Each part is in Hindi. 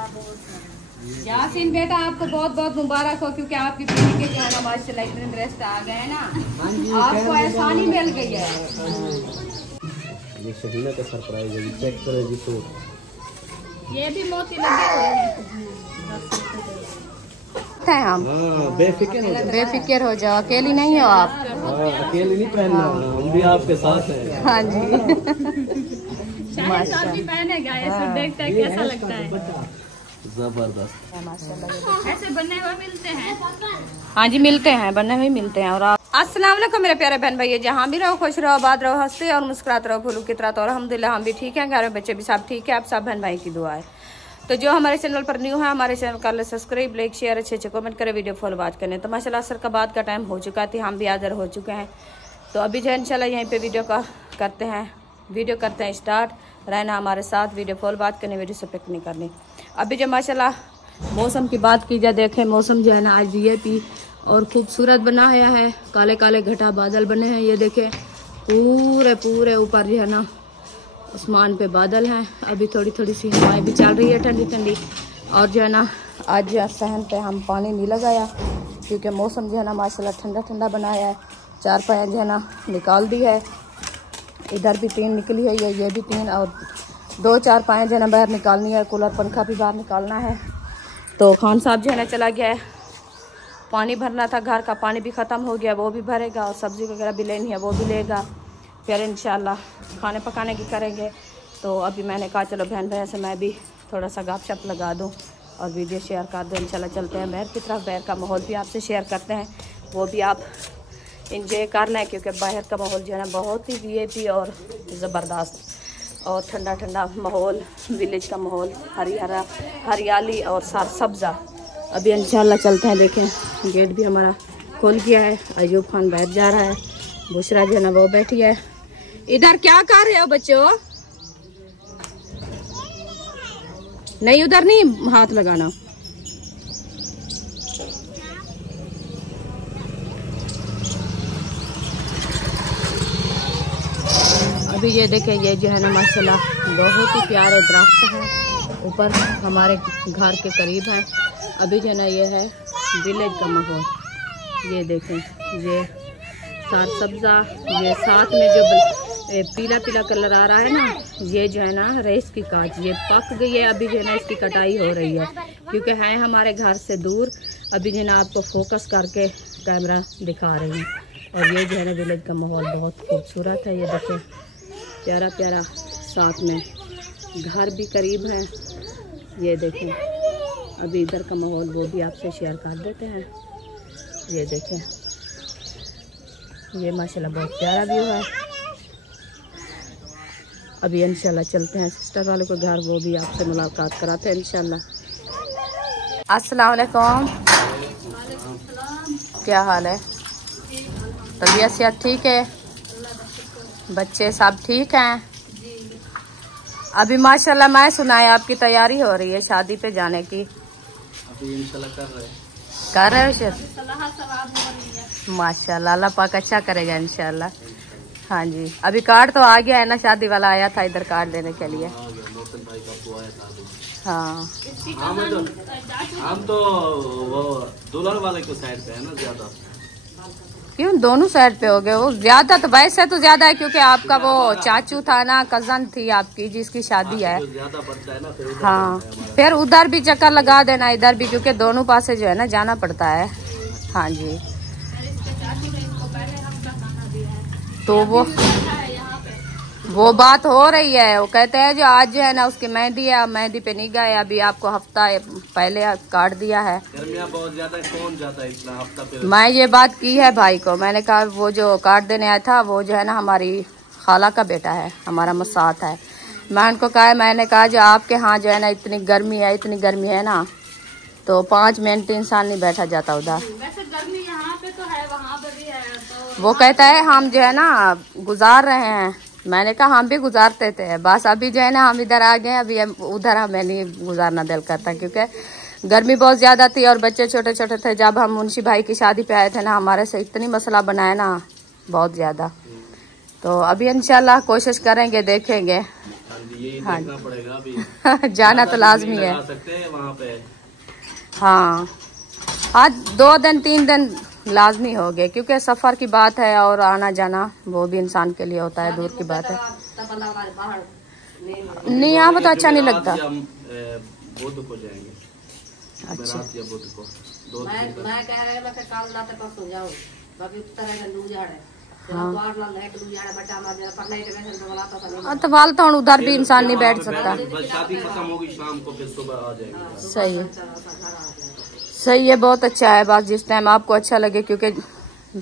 यासीन बेटा आपको बहुत बहुत मुबारक हो, क्योंकि आपकी बेटी के जो है ना माशाल्लाह इतने ड्रेस आ गए हैं ना, आपको आसानी मिल गई है। ये शहीना का सरप्राइज है, चेक करो जी। तो ये भी मोती लगे हुए हैं हम। बेफिक्र हो जाओ, अकेली नहीं हो आप। अकेली नहीं पहनना, हम भी आपके साथ हैं। हाँ जी भी पहनेगा, ये सूट देखते हैं कैसा लगता है। जबरदस्त माशाल्लाह। ऐसे बने हुए मिलते हैं? हाँ जी मिलते हैं, बने हुए मिलते हैं। और आप अस्सलाम वालेकुम मेरे प्यारे बहन भाई, जहाँ भी रहो खुश रहो, आबाद रहो, हंसते और मुस्कुराते रहो, फूलों की तरह। तो अल्हम्दुलिल्लाह हम भी ठीक हैं, घर में बच्चे भी सब ठीक है। आप सब बहन भाई की दुआ है। तो जो हमारे चैनल पर न्यू है, हमारे चैनल कर ले सब्सक्राइब, लाइक शेयर, अच्छे अच्छे कमेंट करें, वीडियो फॉलो बात करें। तो माशाल्लाह असर का बाद का टाइम हो चुका थी, हम भी हाजिर हो चुके हैं। तो अभी जो है इंशाल्लाह यहीं पे वीडियो करते हैं स्टार्ट। रहना हमारे साथ, वीडियो फॉलो बात करनी, वीडियो से पिक नहीं करनी। अभी जो माशाल्लाह मौसम की बात की जाए, देखें मौसम जो है ना आज वीआईपी और खूबसूरत बना हुआ है। काले काले घटा बादल बने हैं, ये देखें पूरे ऊपर जो है ना आसमान पे बादल हैं। अभी थोड़ी थोड़ी सी हवाएं भी चल रही है ठंडी ठंडी। और जो है ना आज सहन पे हम पानी नहीं लगाया, क्योंकि मौसम जो है ना माशाल्लाह ठंडा ठंडा बनाया है। 4 पाया जो है ना निकाल दी है, इधर भी 3 निकली है, ये भी 3, और 2-4 पाए जो है ना बाहर निकालनी है। कूलर पंखा भी बाहर निकालना है। तो खान साहब जो है ना चला गया है, पानी भरना था, घर का पानी भी ख़त्म हो गया, वो भी भरेगा। और सब्ज़ी वगैरह भी लेनी है, वो भी लेगा। फिर इंशाल्लाह खाने पकाने की करेंगे। तो अभी मैंने कहा चलो बहन भैया से मैं भी थोड़ा सा गपशप लगा दूँ और वीडियो शेयर कर दूँ। इंशाल्लाह चलते हैं बाहर की तरफ, बाहर का माहौल भी आपसे शेयर करते हैं, वो भी आप इंजॉय करना है। क्योंकि बाहर का माहौल जो है ना बहुत ही वीआईपी और ज़बरदस्त और ठंडा ठंडा माहौल, विलेज का माहौल, हरियाली और सार सब्ज़ा। अभी इंशाल्लाह चलते हैं। देखें गेट भी हमारा खोल गया है, अयूब खान बाहर जा रहा है, बुशरा जो है ना वो बैठी है। इधर क्या कर रहे हो बच्चों? नहीं उधर नहीं हाथ लगाना। अभी ये देखें, ये जो है ना माशाल्लाह बहुत ही प्यारे दरख्त हैं, ऊपर हमारे घर के करीब हैं। अभी जो ना ये है विलेज का माहौल, ये देखें, ये सार सब्ज़ा, ये साथ में जो पीला पीला कलर आ रहा है ना, ये जो है ना रेस की कांच, ये पक गई है। अभी जो है ना इसकी कटाई हो रही है, क्योंकि है हमारे घर से दूर। अभी जो ना आपको फोकस करके कैमरा दिखा रही हूँ। और ये जो है ना विलेज का माहौल बहुत खूबसूरत है, ये देखें प्यारा प्यारा, साथ में घर भी करीब है। ये देखें अभी इधर का माहौल वो भी आपसे शेयर कर देते हैं। ये देखें, ये माशाल्लाह बहुत प्यारा व्यू है। अभी इंशाल्लाह चलते हैं सिस्टर वाले को घर, वो भी आपसे मुलाकात कराते हैं इंशाल्लाह। अस्सलाम वालेकुम, क्या हाल है? तबीयत सेहत ठीक है? बच्चे सब ठीक हैं? अभी माशाल्लाह मैं सुना है आपकी तैयारी हो रही है शादी पे जाने की। अभी इंशाल्लाह कर रहे हो माशाल्लाह, अल्लाह पाक अच्छा करेगा इंशाल्लाह। हाँ जी, अभी कार्ड तो आ गया है ना, शादी वाला आया था इधर कार्ड लेने के लिए। हाँ हम तो वो दुल्हन वाले को साइड पे है ना ज़्यादा। क्यों दोनों साइड पे हो गए? वो ज्यादा तो वैसे तो ज्यादा है, क्योंकि आपका वो चाचू था ना, कजन थी आपकी जिसकी शादी है। ज्यादा पड़ता है ना, फिर हाँ फिर उधर भी चक्कर लगा देना, इधर भी, क्योंकि दोनों पासे जो है ना जाना पड़ता है। हाँ जी, तो वो बात हो रही है। वो कहते हैं जो आज जो है ना उसकी मेहंदी है, मेहंदी पे नहीं गए। अभी आपको हफ्ता पहले कार्ड दिया है। गर्मियाँ बहुत ज्यादा, कौन जाता है इतना हफ्ता पे? मैं ये बात की है भाई को, मैंने कहा वो जो कार्ड देने आया था वो जो है ना हमारी खाला का बेटा है, हमारा मसात है। मैं उनको कहा, मैंने कहा जो आपके यहाँ जो है ना इतनी गर्मी है ना, तो 5 मिनट इंसान नहीं बैठा जाता उधर। वैसे गर्मी यहाँ पे तो है, वहाँ पे भी है। तो वो कहता है हम जो है ना गुजार रहे हैं। मैंने कहा हम भी गुजारते थे, बस अभी जो है ना हम इधर आ गए, अभी उधर हमें नहीं गुजारना दिल करता, क्योंकि गर्मी बहुत ज्यादा थी और बच्चे छोटे छोटे थे। जब हम मुंशी भाई की शादी पे आए थे ना, हमारे से इतनी मसला बनाया ना बहुत ज्यादा। तो अभी इंशाल्लाह कोशिश करेंगे, देखेंगे। ये हाँ। देखना पड़ेगा अभी। जाना तो लाजमी है। लगा सकते हैं वहाँ पे। हाँ, आज 2 दिन 3 दिन लाजमी हो गए, क्योंकि सफर की बात है और आना जाना वो भी इंसान के लिए होता है, दूर की बात है। नहीं, यहाँ पर तो अच्छा नहीं लगता। बुध को जाएंगे। अच्छा, या बुध को मैं कह रहे मैं कल रात परसों जाऊँ, बाकी उत्तर है लू झाड़ है। हाँ तो वाल तो उधर भी इंसान नहीं बैठ सकता। शादी खत्म होगी शाम को, फिर सुबह आ जाएगी। सही है, सही है, बहुत अच्छा है। बात जिस टाइम आपको अच्छा लगे, क्योंकि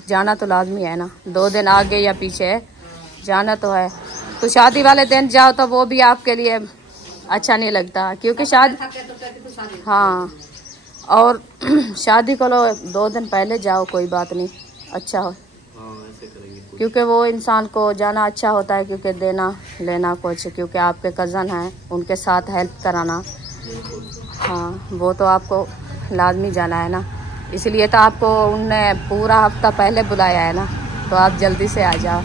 जाना तो लाजमी है ना, 2 दिन आगे या पीछे जाना तो है। तो शादी वाले दिन जाओ तो वो भी आपके लिए अच्छा नहीं लगता, क्योंकि शादी, हाँ, और शादी को लो 2 दिन पहले जाओ, कोई बात नहीं, अच्छा हो। क्योंकि वो इंसान को जाना अच्छा होता है, क्योंकि देना लेना कुछ, क्योंकि आपके कज़न हैं, उनके साथ हेल्प कराना, हाँ, वो तो आपको लाजमी जाना है ना। इसलिए तो आपको उनने पूरा हफ्ता पहले बुलाया है ना, तो आप जल्दी से आ जाओ।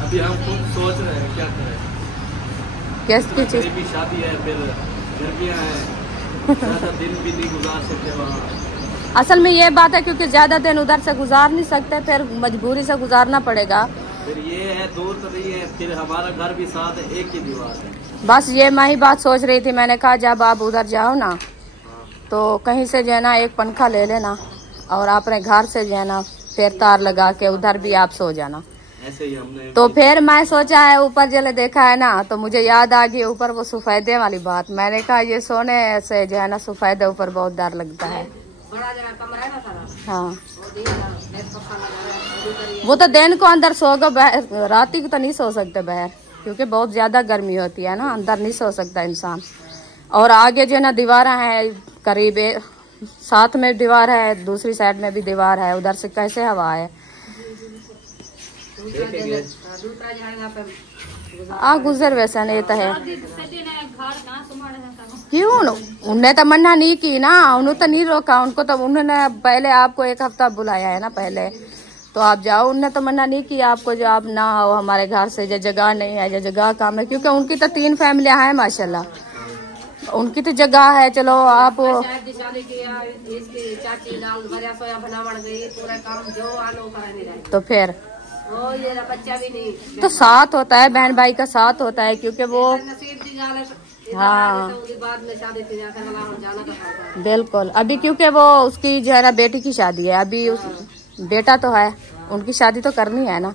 अभी हम खुद सोच रहे हैं क्या करें। किसकी चीज़ की शादी है, फिर गर्मियाँ हैं, ज़्यादा दिन भी नहीं गुजार सकते वहाँ। असल में ये बात है, क्योंकि ज्यादा दिन उधर से गुजार नहीं सकते, फिर मजबूरी से गुजारना पड़ेगा। फिर ये है, दूर तो नहीं है, फिर हमारा घर भी साथ है, एक ही दीवार है। बस ये मैं ही बात सोच रही थी, मैंने कहा जब आप उधर जाओ ना, तो कहीं से जो है ना एक पंखा ले लेना, और अपने घर से जो है ना फिर तार लगा के उधर भी आप सो जाना। ऐसे ही हमने तो फिर मैं सोचा है, ऊपर जले देखा है ना, तो मुझे याद आ गई ऊपर वो सफेदे वाली बात। मैंने कहा ये सोने से जो है ना सफेदे ऊपर बहुत डर लगता है। बड़ा जगह कमरा है ना सारा। हाँ, वो तो दिन को अंदर सोगा, रात को तो नहीं सो सकते बाहर, क्योंकि बहुत ज्यादा गर्मी होती है ना, अंदर नहीं सो सकता इंसान। और आगे जो है ना दीवारें हैं, करीब साथ में दीवार है, दूसरी साइड में भी दीवार है, उधर से कैसे हवा है। गुजर वैसा नहीं तो है। क्यों, उनने तो मना नहीं की ना, उन्होंने तो नहीं रोका, उनको तो उन्होंने पहले आपको 1 हफ्ता बुलाया है ना पहले, तो आप जाओ। उनने तो मना नहीं किया आपको, जो आप ना आओ हमारे घर से, जो जगह नहीं है, जो जगह कम है, क्योंकि उनकी तो 3 फैमिलियां हैं माशाल्लाह, उनकी तो जगह है। चलो आप तो फिर बच्चा भी नहीं, तो साथ होता है, बहन भाई का साथ होता है, क्योंकि वो, हाँ बिल्कुल। अभी क्योंकि वो उसकी जो है ना बेटी की शादी है, अभी बेटा तो है, उनकी शादी तो करनी है ना।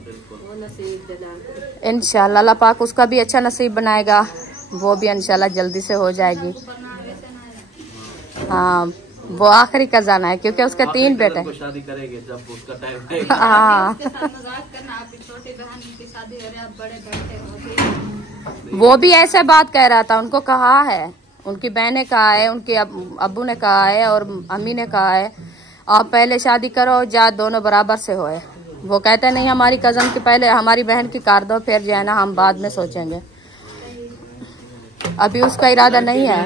इंशाल्लाह अल्लाह पाक उसका भी अच्छा नसीब बनाएगा, वो भी इंशाल्लाह जल्दी से हो जाएगी। हाँ, वो आखिरी कज़न है, क्योंकि उसके 3 बेटे हैं। शादी करेंगे जब उसका टाइम। हाँ, वो भी ऐसे बात कह रहा था, उनको कहा है, उनकी बहन ने कहा है, उनके अब्बू ने कहा है और अम्मी ने कहा है, आप पहले शादी करो, जा दोनों बराबर से होए। वो कहते नहीं, हमारी कज़न की पहले हमारी बहन की कर दो, फिर जो है ना हम बाद में सोचेंगे। अभी उसका इरादा नहीं है,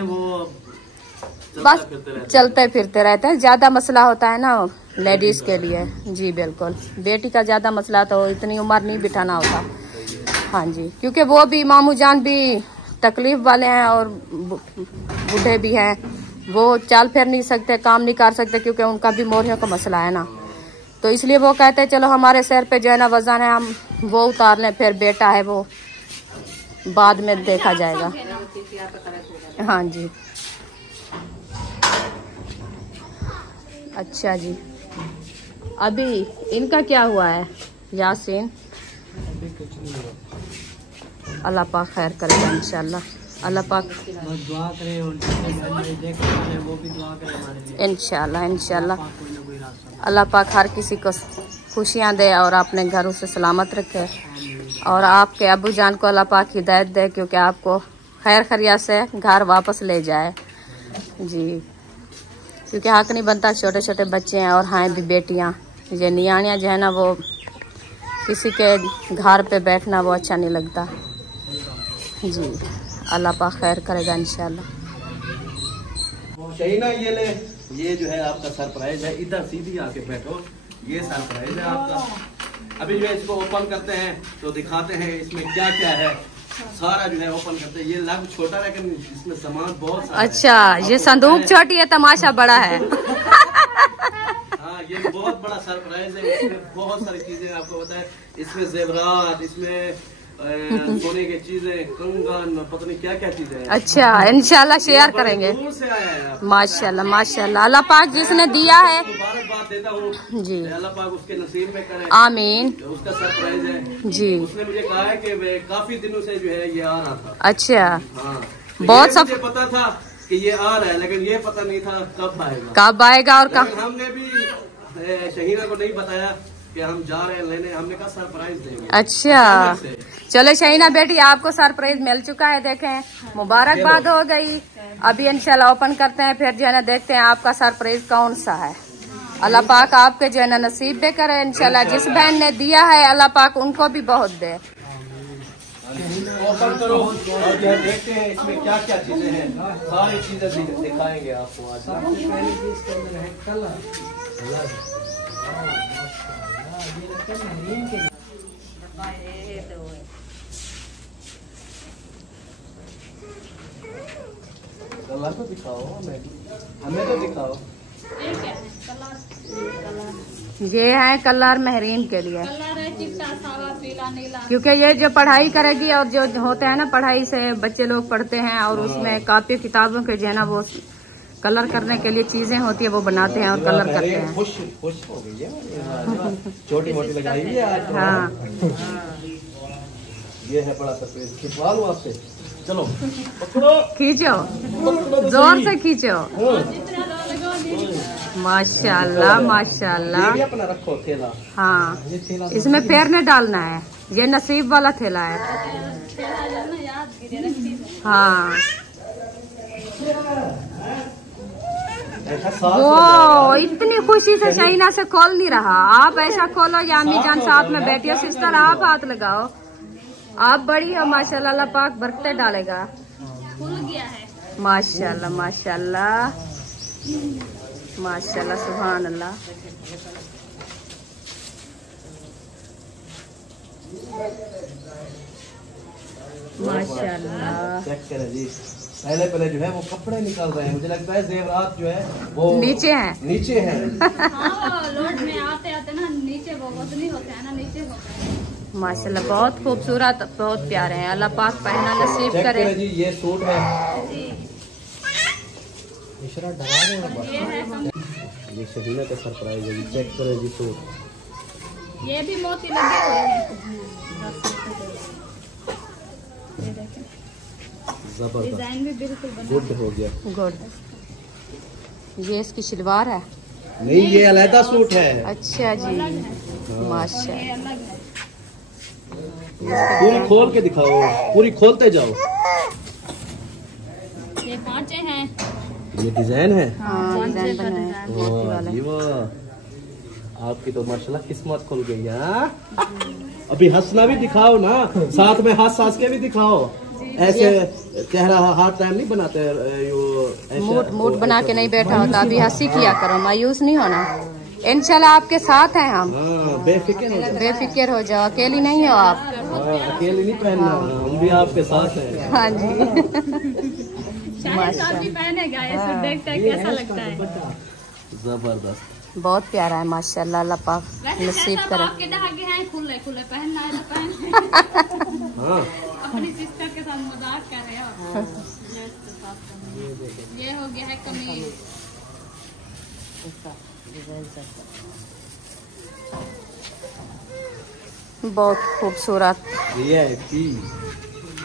बस चलते फिरते रहते हैं। ज्यादा मसला होता है ना लेडीज के लिए। जी बिल्कुल, बेटी का ज्यादा मसला तो इतनी उम्र नहीं बिठाना होता। हाँ जी, क्योंकि वो भी मामू जान भी तकलीफ वाले हैं और बूढ़े भी हैं, वो चल फिर नहीं सकते, काम नहीं कर सकते, क्योंकि उनका भी मोरियों का मसला है ना। तो इसलिए वो कहते हैं चलो हमारे सर पे जो है ना वजन है, हम वो उतार लें, फिर बेटा है वो बाद में देखा जाएगा। हाँ जी, अच्छा जी। अभी इनका क्या हुआ है यासीन? अल्लाह पाक खैर करेगा इंशाल्लाह। अल्लाह पाक दुआ करे, इंशाल्लाह इंशाल्लाह। अल्लाह पाक हर किसी को खुशियाँ दे और अपने घरों से सलामत रखे, और आपके अबू जान को अल्लाह पाक हिदायत दे, क्योंकि आपको खैर खैरियत से घर वापस ले जाए जी। क्योंकि हक नहीं बनता, छोटे छोटे बच्चे हैं और हैं भी बेटियां, ये नियाणियाँ जो है ना, वो किसी के घर पे बैठना वो अच्छा नहीं लगता जी। अल्लाह पाक खैर करेगा इंशाल्लाह। शहीना ये ले, ये जो है आपका सरप्राइज है, इधर सीधी आके बैठो, ये सरप्राइज है आपका। अभी जो है इसको ओपन करते हैं तो दिखाते हैं इसमें क्या क्या है। सारा जो है ओपन करते हैं। ये लग छोटा है लेकिन इसमें सामान बहुत सारा अच्छा, है। ये संदूक छोटी है, तमाशा बड़ा है। हाँ, ये बहुत बड़ा सरप्राइज है। इसमें बहुत सारी चीजें आपको बताए। इसमें जेवरात, इसमें सोने की चीजें, कंगन, पता नहीं क्या क्या चीजें हैं। अच्छा, इंशाल्लाह शेयर करेंगे। दूर से आया है आप। माशाल्लाह माशाल्लाह, अल्लाह पाक जिसने दिया है मुबारकबाद देता हूँ जी, अल्लाह पाक उसके नसीब में करे। आमीन उसका सरप्राइज है जी। उसने मुझे कहा है कि वे काफी दिनों से जो है ये आ रहा था। अच्छा, हाँ, तो बहुत ये मुझे पता था कि ये आ रहा है, लेकिन ये पता नहीं था कब आएगा। कब आएगा और लेकिन हमने भी शहीना को नहीं बताया कि हम जा रहे हैं लेने। हमने कहा सरप्राइज देंगे। अच्छा, चलो शहीना बेटी, आपको सरप्राइज मिल चुका है। देखें, मुबारकबाद हो गई। अभी इंशाल्लाह ओपन करते हैं, फिर जो है ना देखते हैं आपका सरप्राइज कौन सा है। अल्लाह पाक आपके जो है ना नसीब भी करे इंशाल्लाह। जिस बहन ने दिया है अल्लाह पाक उनको भी बहुत दे। ओपन करो और देखते हैं इसमें क्या क्या चीजें हैं। सारी चीजें दिखाएंगे आपको आज। कलर तो दिखाओ, हमें तो दिखाओ। ये है कलर महरीन के लिए, क्योंकि ये जो पढ़ाई करेगी और जो होता है ना, पढ़ाई से बच्चे लोग पढ़ते हैं और उसमें कापी किताबों के जो है ना वो कलर करने के लिए चीजें होती है, वो बनाते हैं और कलर करते हैं। खुश हो गई है, छोटी मोटी लगाई हुई है आज। हाँ, ये है बड़ा सरप्राइज। खिंचवा लो आपसे, चलो पकड़ो, खींचो, जोर से खींचो। माशाल्लाह माशाल्लाह। ये भी अपना रखो थैला। हाँ, इसमें पैर नहीं डालना है, ये नसीब वाला थैला है। हाँ, वो इतनी खुशी से शहीना से खोल नहीं रहा। आप ऐसा खोलो या अम्मी जान साथ में बैठी हो, सिस्टर आप हाथ लगाओ। आप बड़ी हो माशाल्लाह, अल्लाह पाक बरकतें डालेगा। खुल गया है। माशाल्लाह माशाल्लाह माशाल्लाह, सुभान अल्लाह। माशाल्लाह। चेक करें जी, पहले जो है वो कपड़े निकल रहे हैं। मुझे लगता है जेवरात जो है वो नीचे है, नीचे है। लोड में आते आते ना नीचे वो नहीं होते हैं ना, नीचे होते हैं। माशाल्लाह, बहुत खूबसूरत, बहुत प्यारे हैं। अल्लाह पाक पहना नसीब चेक करे। करें जी, ये सूट है। ये शहीना का सरप्राइज है जी। चेक करें जी सूट। ये भी मोती लगे हुए हैं। जबरदस्त, डिजाइन भी बिल्कुल बना। गुड हो गया। गुड। ये इसकी शलवार है? नहीं, ये अलग सूट है। अच्छा जी, माशाल्लाह। ये अलग है। पूरी खोल के दिखाओ, पूरी खोलते जाओ। ये कांचे हैं। ये डिजाइन है। हाँ, डिजाइन बना है मोती वाह वाला। जी वाह, आपकी तो माशाल्लाह किस्मत खुल गई है। अभी हंसना भी दिखाओ ना, साथ में हंस के भी दिखाओ। ऐसे चेहरा हाथ टाइम नहीं बनाते, मूड बना के नहीं बैठा होता। अभी हंसी किया करो, मायूस नहीं होना। इंशाल्लाह आपके साथ हैं हम। बेफिक्र हो जाओ, बेफिक्र हो जाओ, अकेली नहीं हो आप। अकेले नहीं पहनना, हम भी आपके साथ हैं। हाँ जी। शायद साथ भी पहनेगा, ये सब देखते हैं कैसा लगता है। जबरदस्त, बहुत प्यारा है माशाल्लाह, अल्लाह पाक वैसे नसीब सब करे। आपके धागे हैं, खुले खुले पहनना है तो पहन। हाँ अपनी सिस्टर के साथ मजाक कर रहे हो। ये हो गया है कमीज। बहुत खूबसूरत। ये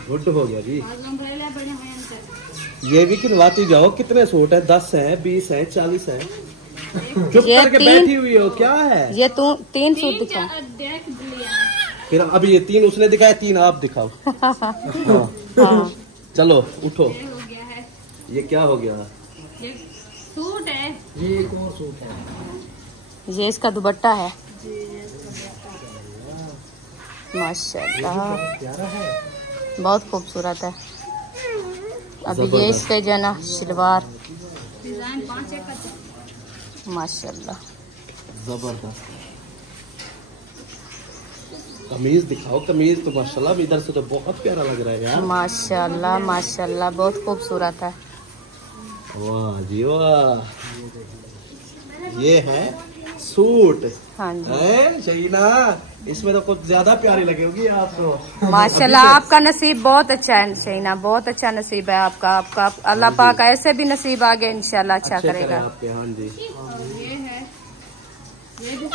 गुड हो गया जी। अम्ब्रेला बने हुए हैं। ये भी किनवाती जाओ, कितने सूट है? 10 है, 20 है, 40 है। चुप ये करके 3 बैठी हुई हो, क्या है? ये 3 सूट दिखा। देख लिया। फिर अभी ये 3 उसने दिखाया, 3 आप दिखाओ। हाँ। हाँ, चलो उठो। ये हो गया है। ये क्या हो गया? ये सूट है। ये एक और सूट है। ये इसका दुपट्टा है। माशाल्लाह, प्यारा है, बहुत खूबसूरत है। अभी ये इसके जो है ना शलवार, डिजाइन 5 एकड़। माशाल्लाह। जबरदस्त। कमीज दिखाओ, कमीज तो माशाल्लाह इधर से तो बहुत प्यारा लग रहा है यार। माशाल्लाह माशाल्लाह बहुत खूबसूरत है। वाह जी वाह, ये है सूट। हाँ जी है शहीना, इसमें तो कुछ ज्यादा प्यारी लगेगी आपको। माशाल्लाह आपका नसीब बहुत अच्छा है शहीना, बहुत अच्छा नसीब है आपका। आपका अल्लाह पाक ऐसे भी नसीब आगे इंशाल्लाह अच्छा करेगा आपके। हाँ जी, ये है, ये भी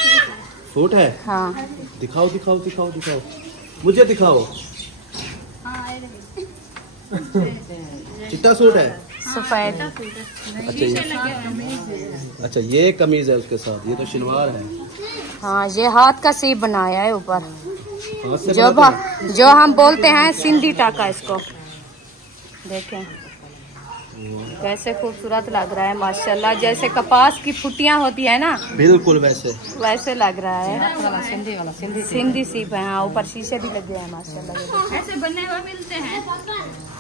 सूट है। हाँ दिखाओ दिखाओ दिखाओ दिखाओ, मुझे दिखाओ। हाँ ये देखिए। चिट्टा सूट है। सफेद। अच्छा अच्छा, ये कमीज है उसके साथ, ये तो शलवार है। हाँ ये हाथ का सीप बनाया है ऊपर, हाथ से बनाते हैं? जो हम बोलते हैं सिंधी टाका इसको। देखें कैसे खूबसूरत लग रहा है माशाल्लाह, जैसे कपास की फुटियां होती है ना, बिल्कुल वैसे वैसे लग रहा है। सिंधी वाला सिंधी सीप है। हाँ ऊपर शीशे भी लगे हैं माशाल्लाह। ऐसे बने हुए मिलते हैं।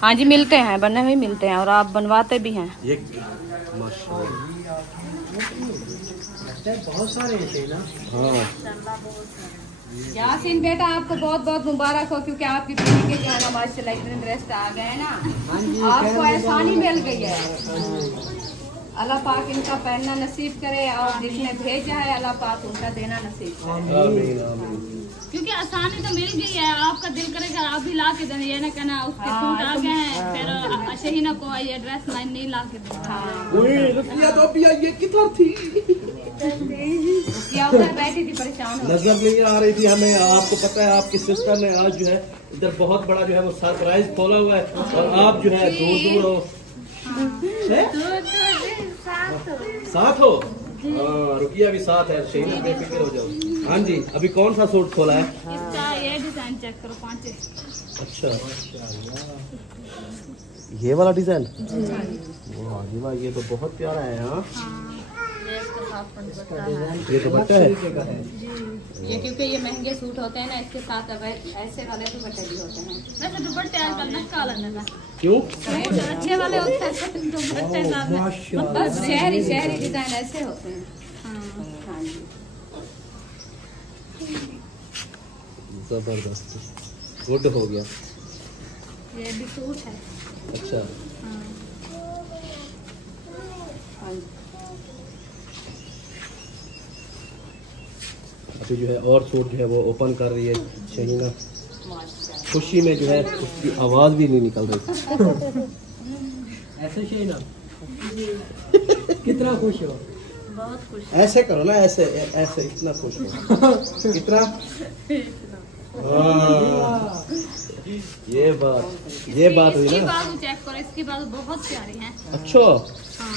हाँ जी मिलते हैं, बने हुए मिलते हैं और आप बनवाते भी हैं। ये माशाल्लाह बहुत सारे हैं ना। हाँ यासीन बेटा आपको बहुत बहुत मुबारक हो, क्योंकि आपकी पीढ़ी के जो है ना माशाल्लाह इतने ड्रेस आ गए हैं ना, आपको आसानी मिल गई है। अल्लाह पाक इनका पहनना नसीब करे और जिसने भेजा है अल्लाह पाक उनका देना नसीब करे। आमीन आमीन। क्योंकि आसानी तो मिल गई है, आपका दिल करेगा आप भी ला के दें, ये ना कहना उसके सूट आ गए हैं फिर शहीना को ये ड्रेस लाइन नहीं ला के रुकिया तो अभी ये किधर थी? या उधर बैठी थी परेशान हो। नजर नहीं आ रही थी हमें। आपको पता है आपकी सिस्टर ने आज जो है इधर बहुत बड़ा जो है वो सरप्राइज खोला हुआ है और आप जो है दूर दूर हो। साथ हो? हाँ रुकिया भी साथ है, शहीना बेफिक्र हो जाओ। हाँ जी, अभी कौन सा सूट खोला है? इसका ये डिजाइन चेक करो, 5। अच्छा ये वाला डिजाइन। वाह जी वाह, ये तो बहुत प्यारा है। हाँ ये तो बच्चा है। ये क्योंकि ये महंगे सूट होते हैं ना, इसके साथ ऐसे वाले दुपट्टे भी होते हैं। वैसे दुपट्टे आजकल ना काला ना क्यों? अच्छे वाले होते हैं दुपट्टे साथ बस शहरी डिजाइन ऐसे होते हैं। हाँ जी जबरदस्त, गुड हो गया। ये भी सूट है। अच्छा हाँ जी अभी जो है और सूट जो है वो ओपन कर रही है शहीना। खुशी में जो है उसकी आवाज भी नहीं निकल रही थी। ऐसे शहीना कितना खुश हो? बहुत खुश। ऐसे करो ना, ऐसे ऐसे इतना खुश हो कितना। हाँ ये बात हुई इसकी ना। बाजू चेक करो, इसकी बाजू बहुत प्यारी है। अच्छा हाँ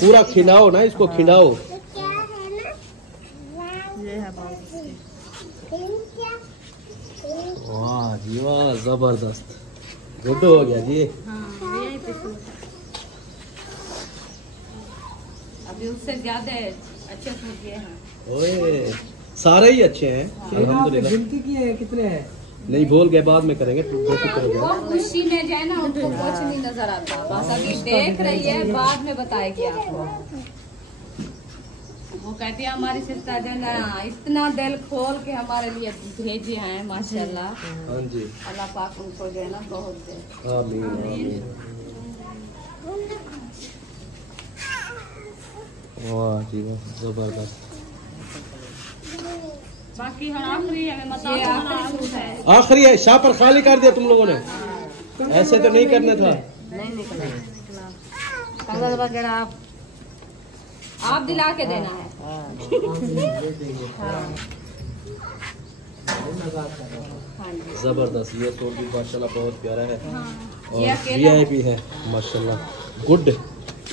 पूरा खिलाओ ना इसको, खिलाओ। ये है बाजू। वाह जी वाह, जबरदस्त, गुड हो गया जी। हाँ ये भी सूट है। अभी उससे ज्यादा अच्छे सूट ये हैं। ओए सारे ही अच्छे हैं अल्हम्दुलिल्लाह। गिनती की है कितने हैं? नहीं भूल गए, बाद में करेंगे। बेफिक्र हो वो जाओ। खुशी में जाए ना उनको कुछ नहीं नजर आता, बस अभी देख रही है, बाद में बताएगी आपको। वो कहती है हमारी सिस्टर जो ना इतना दिल खोल के हमारे लिए भेजे हैं माशाल्लाह। हाँ जी अल्लाह पाक उनको जो है ना बहुत दे। आमीन आमीन। वाह जी वाह, जबरदस्त। बाकी हम आखिरी है, मैं ये आखिरी सूट है। आखिरी है, शाह पर खाली कर दिया तुम लोगों ने, ऐसे तो नहीं करना था। कंगन वगैरह आप दिला के देना है। हाँ जी जबरदस्त, ये सूट भी माशाल्लाह बहुत प्यारा है ये और अकेला VIP है माशाल्लाह।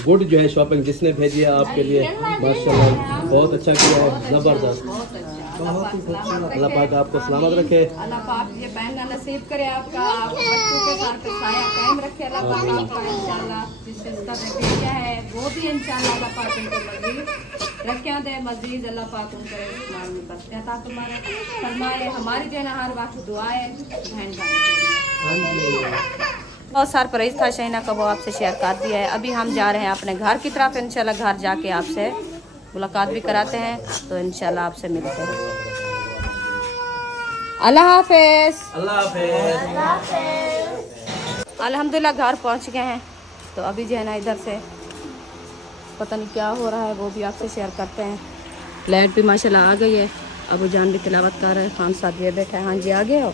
गुड जो है शॉपिंग जिसने भेजी है आपके लिए माशाल्लाह, बहुत अच्छा किया है, जबरदस्त। बहुत अच्छा। अल्लाह पाक आपको सलामत रखे। अल्लाह पाक ये पहनना नसीब करे आपका, आप बच्चों के साथ पे साया कायम रखे अल्लाह पाक आपका इंशाल्लाह। जिससे उसका भेजा है वो भी इंशाल्लाह अल्लाह पाक उनको मजीद रखिया दे, मजीद अल्लाह पाक उनको इस्लाम में बरकत अता फरमाए। हमारी जो है ना हर वक्त दुआ है बहन का। बहुत सरप्राइज था शहीना का, वो आपसे शेयर कर दिया है। अभी हम जा रहे हैं अपने घर की तरफ, इंशाल्लाह घर जाके आपसे मुलाकात भी कराते हैं, तो इंशाल्लाह आपसे मिलते हैं। अल्लाह हाफिज। अल्लाह हाफिज। अल्हम्दुलिल्लाह घर पहुंच गए हैं। तो अभी जो है ना इधर से पता नहीं क्या हो रहा है, वो भी आपसे शेयर करते हैं। लाइट भी माशाल्लाह आ गई है। अबू जान भी तिलावत कर रहे हैं, खान साहब ये बैठे हैं। हाँ जी, आ गए हो?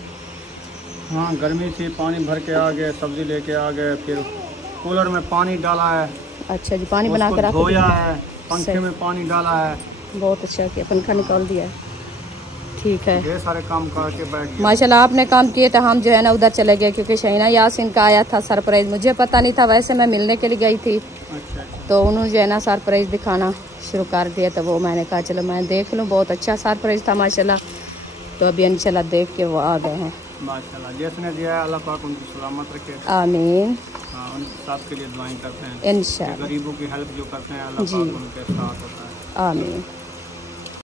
हाँ, गर्मी थी, पानी भर के आ गए, सब्जी लेके आ गए, फिर कूलर में पानी डाला है, अच्छा जी, पानी बना के रख धोया है, पंखे में पानी डाला है, बहुत अच्छा किया, पंखा निकाल दिया है। ठीक है, ढेर सारे काम करके बैठ गए। माशाल्लाह आपने काम किए तो हम जो है ना उधर चले गए, क्योंकि शहीना यासिन का आया था सरप्राइज। मुझे पता नहीं था, वैसे मैं मिलने के लिए गई थी, अच्छा। तो उन्होंने जो है ना सरप्राइज दिखाना शुरू कर दिया। तो वो मैंने कहा चलो मैं देख लूँ, बहुत अच्छा सरप्राइज था माशाल्लाह। तो अभी इंशाल्लाह देख के वो आ गए हैं। माशाल्लाह, जिसने दिया है अल्लाह पाक उनको सलामत रखे। आमीन। हाँ, उन सब के लिए दुआएं करते हैं। इंशाल्लाह गरीबों की हेल्प जो करते हैं अल्लाह पाक उनके साथ होता है। आमीन।